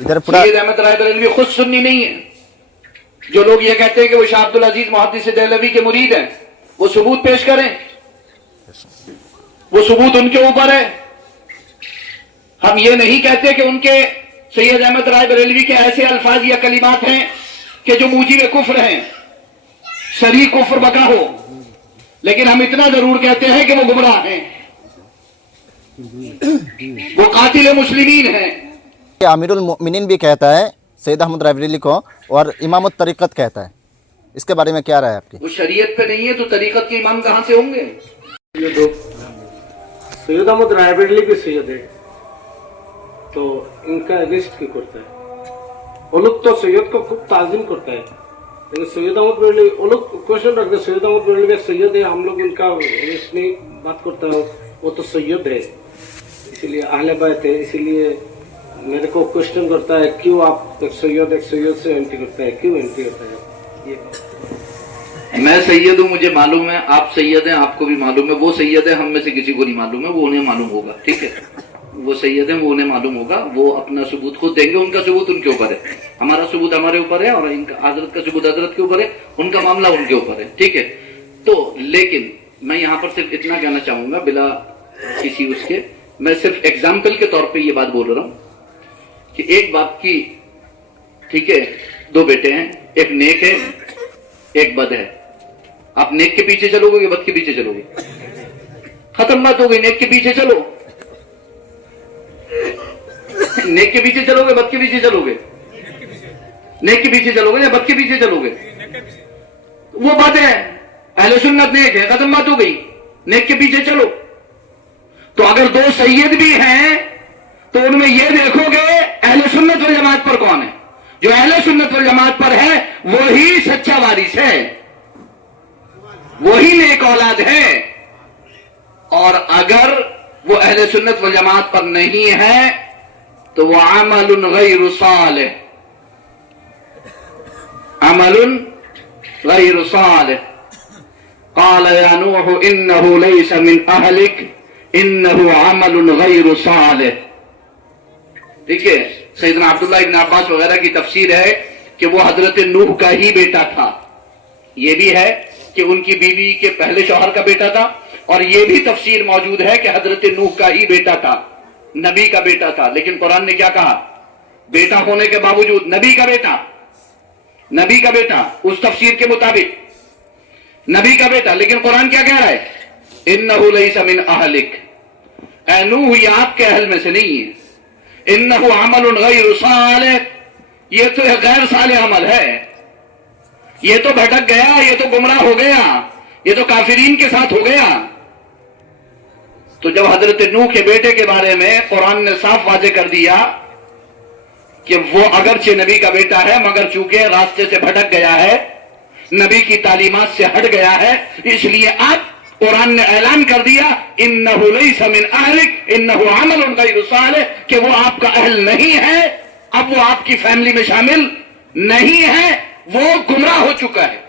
इधर पूरा सैयद अहमद राय बरेलवी खुद सुन्नी नहीं है। जो लोग ये कहते हैं कि वो शाह अब्दुल अजीज मुहद्दिस देहलवी के मुरीद हैं, वो सबूत पेश करें, वो सबूत उनके ऊपर है। हम ये नहीं कहते कि उनके सैयद अहमद राय बरेलवी के ऐसे अल्फाज या कलिमात हैं कि जो मूजिब कुफ्र हैं, शरी कुफ्र बका हो, लेकिन हम इतना जरूर कहते हैं कि वो गुमराह हैं, वो कातिल मुस्लिमीन हैं। आमिरुल मोमिनीन भी कहता है सैयद अहमद राय बरेलवी को, और इमामत तरीक़त कहता है। इसके बारे में क्या राय है आपकी? वो शरीयत पे नहीं है तो तरीकत के इमाम कहां से होंगे? ये दो सैयद अहमद राय बरेलवी के सैयद है, तो इनका अगेंस्ट क्यों करता है? वो लोग तो सैयद को खूब ताज़ीम करता है, लेकिन सैयद अहमद बरेलवी, वो लोग क्वेश्चन रखते हैं सैयद अहमद बरेलवी सैयद है, हम लोग उनका अगेंस्ट नहीं बात करता है, वो तो सैयद है, इसीलिए अहले बैत है, इसीलिए मेरे को क्वेश्चन करता है क्यों आप एक सैयद से एंटी करता है, क्यों एंटी करता है? ये मैं सैयद हूं, मुझे मालूम है, आप सैयद हैं, आपको भी मालूम है, वो सैयद है, हम में से किसी को नहीं मालूम है, वो उन्हें मालूम होगा, ठीक है? वो सैयद है, वो उन्हें मालूम होगा, वो अपना सबूत खुद देंगे, उनका सबूत उनके ऊपर है, हमारा सबूत हमारे ऊपर है, और इनका हजरत का सबूत हजरत के ऊपर है, उनका मामला उनके ऊपर है, ठीक है? तो लेकिन मैं यहाँ पर सिर्फ इतना कहना चाहूंगा बिला किसी उसके, मैं सिर्फ एग्जाम्पल के तौर पर यह बात बोल रहा हूं कि एक बाप की, ठीक है, दो बेटे हैं, एक नेक है एक बद है। आप नेक के पीछे चलोगे कि बद के पीछे चलोगे? खत्म बात हो गई, नेक के पीछे चलो। नेक के पीछे चलोगे बद के पीछे चलोगे? नेक के पीछे चलोगे या बद के पीछे चलोगे? वो बद है, अहले सुन्नत नेक है, खत्म बात हो गई, नेक के पीछे चलो। तो अगर दो सैयद भी हैं तो उनमें यह देखोगे अहले सुन्नत वल जमात पर कौन है। जो अहले सुन्नत वल जमात पर है वही सच्चा वारिस है, वही नेक औलाद है। और अगर वो अहले सुन्नत वल जमात पर नहीं है तो वो अमलुन गैर सालिह, अमलुन गैर सालिह। क़ाल या नूह इन्नहु लैसा मिन अहलिक इन्नहु अमलुन गैर सालिह। ठीक है, सैयदना अब्दुल्ला इब्न अब्बास वगैरह की तफसीर है कि वो हजरत नूह का ही बेटा था। ये भी है कि उनकी बीवी के पहले शौहर का बेटा था, और ये भी तफसीर मौजूद है कि हजरत नूह का ही बेटा था, नबी का बेटा था। लेकिन कुरान ने क्या कहा? बेटा होने के बावजूद नबी का बेटा, नबी का बेटा, उस तफसीर के मुताबिक नबी का बेटा। लेकिन कुरान क्या कह रहा है? इन्नहु लैसा मिन अहलिक, ऐ नूह ये आपके अहल में से नहीं है। इन्नहु अमलुन गैर सालिह, ये तो गैर सालिह अमल है, ये तो भटक गया, ये तो गुमराह हो गया, ये तो काफिरीन के साथ हो गया। तो जब हजरत नूह के बेटे के बारे में कुरान ने साफ वाज़ेह कर दिया कि वो अगरचे नबी का बेटा है मगर चूंकि रास्ते से भटक गया है, नबी की तालीमात से हट गया है, इसलिए अब कुरान ने ऐलान कर दिया इन्नहु लैसा मिन अहलिक इन्नहु अमलुन गैर सालिह, कि वो आपका अहल नहीं है, अब वो आपकी फैमिली में शामिल नहीं है, वो गुमराह हो चुका है।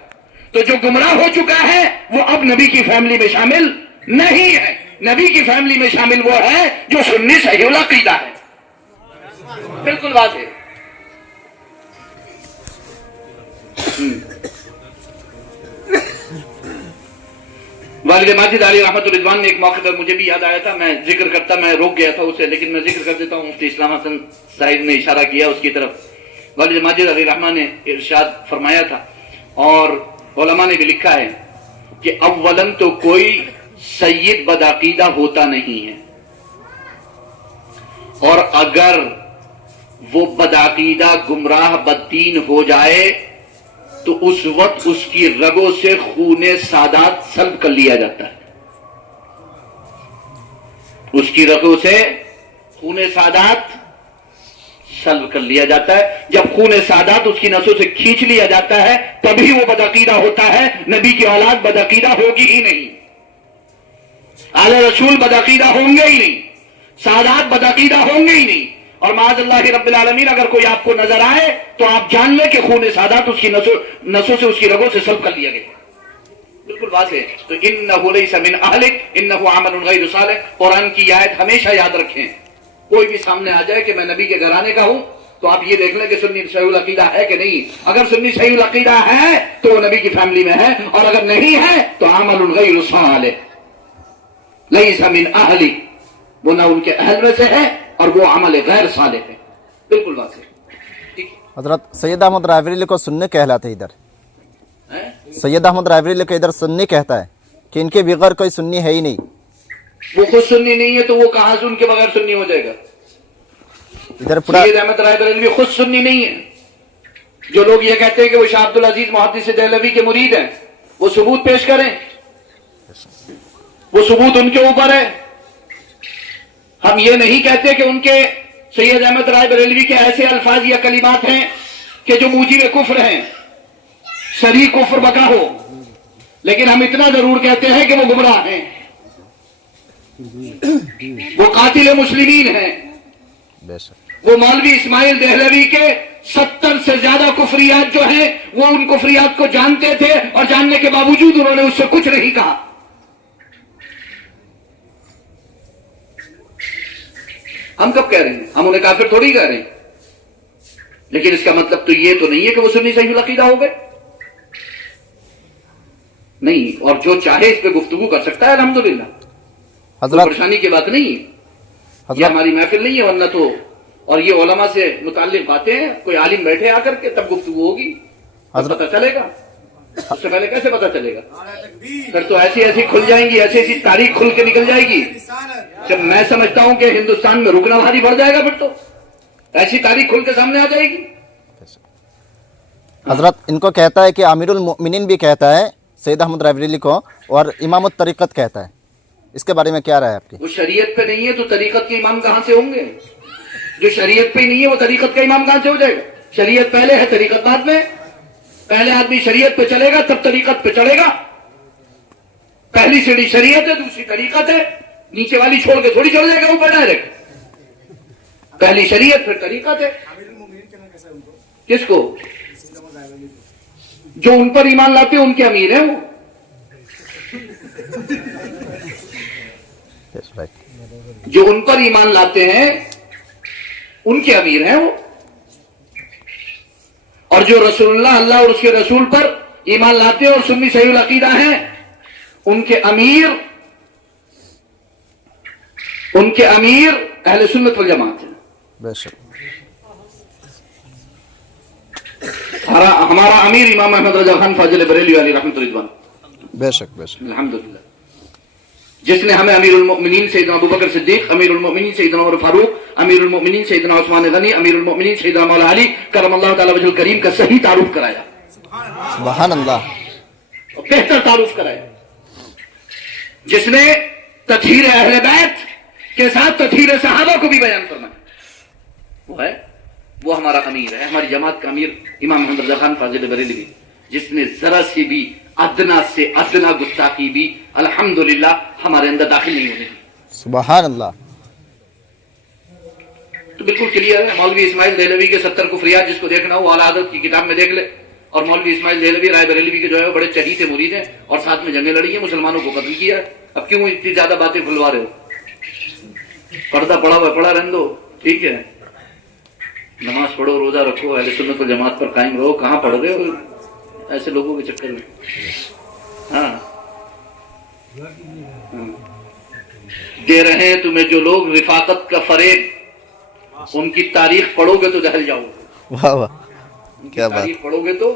तो जो गुमराह हो चुका है वो अब नबी की फैमिली में शामिल नहीं है। नबी की फैमिली में शामिल वो है जो सुन्नी सहीहुल अकीदा है। बिल्कुल बात है। वालिद माजिद अली रहमतुल्लाह रिजवान ने एक मौके पर, मुझे भी याद आया था, मैं जिक्र करता, मैं रुक गया था उसे, लेकिन मैं जिक्र कर देता हूँ। मुफ्ती इस्लाम हसन साहिब ने इशारा किया उसकी तरफ। वालिद माजिद अली रहमान ने इरशाद फरमाया था, और उलमा ने भी लिखा है कि अव्वलन तो कोई सैयद बदअकीदा होता नहीं है, और अगर वो बदअकीदा गुमराह बददीन हो जाए तो उस वक्त उसकी रगों से खूने सादात सल्ब कर लिया जाता है। उसकी रगों से खूने सादात सल्ब कर लिया जाता है। जब खूने सादात उसकी नसों से खींच लिया जाता है तभी वो बदअकीदा होता है। नबी की औलाद बदअकीदा होगी ही नहीं, आले रसूल बदअकीदा होंगे ही नहीं, सादात बदअकीदा होंगे ही नहीं। और माअज़ल्लाह रब्बिल आलमीन अगर कोई आपको नजर आए तो आप जान ले कि खून सादात उसकी नसों से, उसकी रगों से सल्ब कर लिया गया। बिल्कुल बात है। तो इन्नहु लैसा मिन अहलिक इन्नहु अमलुन गैर सालिह, कुरान की आयत हमेशा याद रखें। कोई भी सामने आ जाए कि मैं नबी के घराने का हूं تو آپ یہ دیکھ لیں کہ سنی صحیح العقیدہ ہے کہ نہیں. اگر سنی صحیح العقیدہ ہے تو وہ نبی کی فیملی میں ہے, اور اگر نہیں ہے تو عمل غیر صالح لیس من اہلی, وہ نہ ان کے اہل میں سے ہے اور وہ عمل غیر صالح ہے. بالکل بات ہے. حضرت سید احمد رائے بریلوی کو سنی کہلاتے ہیں ادھر. سید احمد رائے بریلوی کو ادھر سنی کہتا ہے کہ ان کے بغیر کوئی سنی ہے ہی نہیں. وہ خود سنی نہیں ہے تو وہ کہاں سے ان کے بغیر سنی ہو جائے گا؟ ادھر پورا سید احمد رائے بریلوی خود سنی نہیں ہے. جو لوگ یہ کہتے ہیں کہ وہ شاہ عبد العزیز محدث دہلوی کے مرید ہیں, وہ ثبوت پیش کریں, وہ ثبوت ان کے اوپر ہے. ہم یہ نہیں کہتے کہ ان کے سید احمد رائے بریلوی کے ایسے الفاظ یا کلمات ہیں کہ جو موجب کفر ہیں, شرعی کفر بقا ہو, لیکن ہم اتنا ضرور کہتے ہیں کہ وہ گمراہ ہیں, وہ قاتل مسلمین ہیں. بے شک وہ مولوی اسماعیل دہلوی کے 70 سے زیادہ کفریات جو ہیں وہ ان کفریات کو جانتے تھے, اور جاننے کے باوجود انہوں نے اس سے کچھ نہیں کہا. ہم کب کہہ رہے ہیں؟ ہم انہیں کافر تھوڑی کہہ رہے ہیں, لیکن اس کا مطلب تو یہ تو نہیں ہے کہ وہ سنی صحیح العقیدہ ہو گئے. نہیں, اور جو چاہے اس پہ گفتگو کر سکتا ہے الحمدللہ, حضرت پریشانی کی بات نہیں ہے. یہ ہماری محفل نہیں ہے, ورنہ تو, اور یہ علماء سے متعلق باتیں ہیں, کوئی عالم بیٹھے آ کر کے تب گفتگو ہوگی, تب پتہ چلے گا. اس سے پہلے کیسے پتہ چلے گا؟ پھر تو ایسی ایسی کھل جائیں گی, ایسی ایسی تاریخ کھل کے نکل جائے گی. جب میں سمجھتا ہوں کہ ہندوستان میں رکنا بھاری بڑھ جائے گا, پھر تو ایسی تاریخ کھل کے سامنے آ جائے گی. حضرت ان کو کہتا ہے کہ امیر المؤمنین بھی کہتا ہے سید احمد رائے بریلوی کو, اور امام الطریقت کہتا ہے. اس کے بارے میں کیا رائے ہے آپ کی؟ وہ شریعت پہ نہیں ہے تو طریقت کے امام کہاں سے ہوں گے؟ جو شریعت پہ ہی نہیں ہے وہ طریقت کا امام کہاں سے ہو جائے گا؟ شریعت پہلے ہے, طریقت بعد میں. پہلے آدمی شریعت پہ چلے گا تب طریقت پہ چڑھے گا. پہلی سیڑھی شریعت ہے, دوسری طریقت ہے, نیچے والی چھوڑ کے تھوڑی چڑھ جائے گا اوپر ڈائریکٹ. پہلی شریعت پھر طریقت ہے. کس کو؟ جو ان پر ایمان لاتے ہیں ان کے امیر ہیں وہ. جو ان پر ایمان لاتے ہیں ان کے امیر ہیں وہ. اور جو رسول اللہ اور اس کے رسول پر ایمان لاتے ہیں اور سنی صحیح العقیدہ ہیں, ان کے امیر اہل سنت والجماعت ہیں. بے شک ہمارا امیر امام احمد رضا خان فاضل بریلوی علیہ رحمۃ رضوان. بے شک بے شک الحمدللہ, جس نے ہمیں امیر المؤمنین سیدنا ابوبکر صدیق, امیر المؤمنین سیدنا عمر فاروق, امیر المؤمنین سیدنا عثمان غنی, امیر المؤمنین سیدنا مولا علی کرم اللہ تعالی وجہ الکریم کا صحیح تعارف کرایا. سبحان اللہ. اور بہتر تعارف کرایا. جس نے تطہیر اہل بیت کے ساتھ تطہیر صحابہ کو بھی بیان فرمایا, وہ ہمارا امیر ہے, ہماری جماعت کا امیر امام احمد رضا خان فاضل بریلوی, جس نے ذرا سی بھی ادنا سے ادنا گستاخی بھی الحمدللہ ہمارے اندر داخل نہیں ہونے دی. سبحان اللہ. تو بالکل کلیئر ہے. مولوی اسماعیل دہلوی کے 70 کفریات, جس کو دیکھنا ہو اعلیٰ حضرت کی کتاب میں دیکھ لے. اور مولوی اسماعیل دہلوی رائے بریلوی کے جو ہے وہ بڑے چہیتے مرید ہیں, اور ساتھ میں جنگیں لڑی ہیں, مسلمانوں کو قتل کیا ہے. اب کیوں اتنی زیادہ باتیں کھلوا رہے ہو؟ پردہ پڑا ہوا پڑا رہنے دو, ٹھیک ہے. نماز پڑھو, روزہ رکھو, اہل سنت والجماعت پر قائم رہو. کہاں پڑھ رہے ہو ایسے لوگوں کے چکر میں؟ ہاں, دے رہے ہیں تمہیں جو لوگ رفاقت کا فریب, ان کی تاریخ پڑھو گے تو دہل جاؤ گے. واہ واہ, کیا بات. تاریخ پڑھو گے تو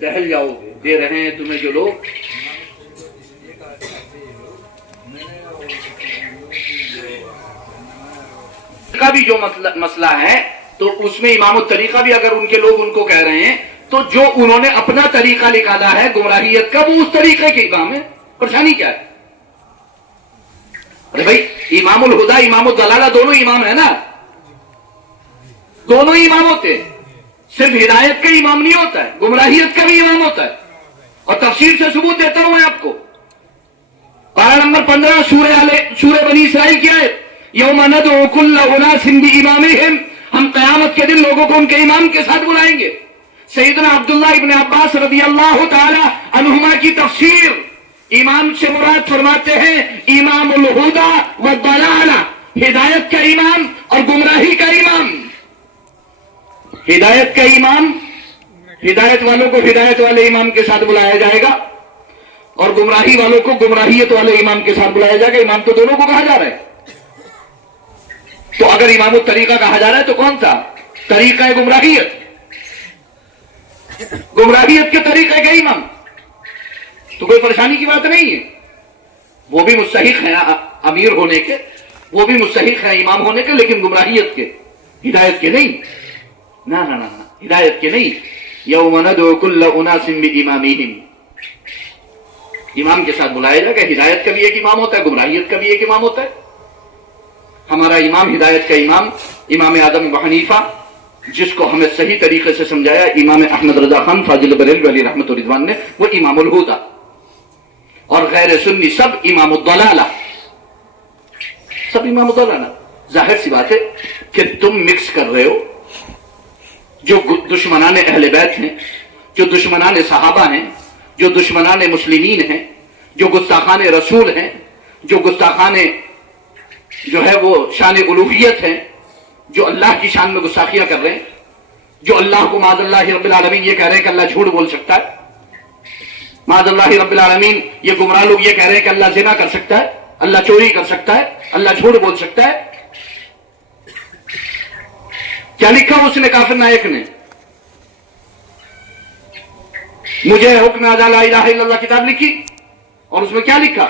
دہل جاؤ گے. دے رہے ہیں تمہیں جو لوگ کا بھی جو مسئلہ ہے, تو اس میں امام الطریقہ بھی اگر ان کے لوگ ان کو کہہ رہے ہیں تو جو انہوں نے اپنا طریقہ نکالا ہے گمراہیت کا, وہ اس طریقے کے امام ہے. پریشانی کیا ہے؟ ارے بھائی, امام الہدا امام الدلالہ دونوں امام ہیں نا, دونوں امام ہوتے ہیں. صرف ہدایت کا امام نہیں ہوتا ہے, گمراہیت کا بھی امام ہوتا ہے. اور تفصیل سے ثبوت دیتا ہوں میں آپ کو. پارہ نمبر 15 سورہ بنی اسرائیل کی آیت, یوم ندعو کل اناس بامامہم, ہم قیامت کے دن لوگوں کو ان کے امام کے ساتھ بلائیں گے. سیدنا عبداللہ ابن عباس رضی اللہ تعالی عنہما کی تفسیر, امام سے مراد فرماتے ہیں امام الہدا والضلالہ, ہدایت کا امام اور گمراہی کا امام. हिदायत का इमाम, हिदायत वालों को हिदायत वाले इमाम के साथ बुलाया जाएगा और गुमराही वालों को गुमराहियत वाले इमाम के साथ बुलाया जाएगा। इमाम तो दोनों को कहा जा रहा है। तो अगर इमाम तरीका कहा जा रहा है तो कौन सा तरीका है? गुमराहियत। गुमराहियत के तरीके का इमाम तो कोई परेशानी की बात नहीं है। वो भी मुस्तहिक है अमीर होने के, वो भी मुस्तहिक है इमाम होने के, लेकिन गुमराहियत के, हिदायत के नहीं। ना ना ना ना, हिदायत के नहीं। यौम नदउ कुल्ल उनासिम बिइमामिहिम, इमाम के साथ बुलाया जाएगा। हिदायत का भी एक इमाम होता है, गुमराहियत का भी एक इमाम होता है। हमारा इमाम, हिदायत का इमाम, इमाम आदम अबू हनीफा, जिसको हमें सही तरीके से समझाया इमाम अहमद रजा खान फाजिल बरेलवी अलैहि रहमत व रिजवान ने, वो इमामुल हुदा। और गैर सुन्नी सब इमामुद दलाला, सब इमामुद दलाला। जाहिर सी बात है कि तुम मिक्स कर रहे हो। जो दुश्मनाने अहले बैत हैं, जो दुश्मनाने सहाबा हैं, जो दुश्मनाने मुस्लिमीन हैं, जो गुस्ताखाने रसूल हैं, जो गुस्ताखाने जो है वो शान उलूहियत है, जो अल्लाह की शान में गुस्ताखियां कर रहे हैं, जो अल्लाह को माज़अल्लाह रब्बिल आलमीन ये कह रहे हैं कि अल्लाह झूठ बोल सकता है, माज़अल्लाह रब्बिल आलमीन ये गुमराह लोग ये कह रहे हैं कि अल्लाह ज़िना कर सकता है, अल्लाह चोरी कर सकता है, अल्लाह झूठ बोल सकता है। क्या लिखा उसने काफिर नायक ने? मुझे हुक्म अदा ला इलाहा इल्लल्लाह किताब लिखी और उसमें क्या लिखा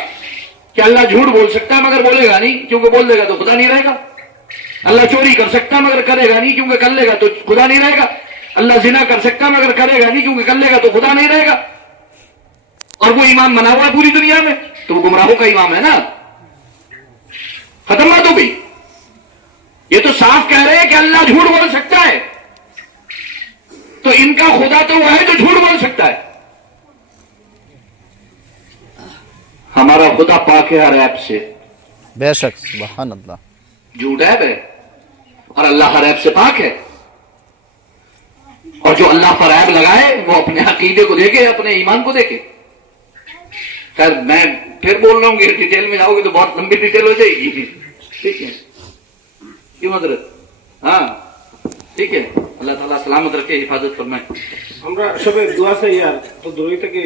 कि अल्लाह झूठ बोल सकता है मगर बोलेगा नहीं, क्योंकि बोल देगा तो खुदा नहीं रहेगा। अल्लाह चोरी कर सकता है मगर करेगा नहीं, क्योंकि कर लेगा तो खुदा नहीं रहेगा। अल्लाह जिना कर सकता है मगर करेगा नहीं, क्योंकि कर लेगा तो खुदा नहीं रहेगा। और वो इमाम बना हुआ है पूरी दुनिया में, तो वो गुमराहों का इमाम है ना। खत्म बात हो गई। ये तो साफ कह रहे हैं कि अल्लाह झूठ बोल सकता है, तो इनका खुदा तो वो है जो झूठ बोल सकता है। हमारा खुदा पाक है हर ऐप से, बेशक, सुभान अल्लाह। झूठ ऐप है और अल्लाह हर ऐप से पाक है। और जो अल्लाह पर ऐप लगाए वो अपने अकीदे को देखे, अपने ईमान को देखे। खैर मैं फिर बोल रहा हूँ कि डिटेल में जाओगे तो बहुत लंबी डिटेल हो जाएगी। ठीक है, क्यों हजरत? हाँ ठीक है, अल्लाह ताला सलामत रखे, हिफाजत फरमाए। আমরা সবে দোয়া চাই আর তো দূরই থেকে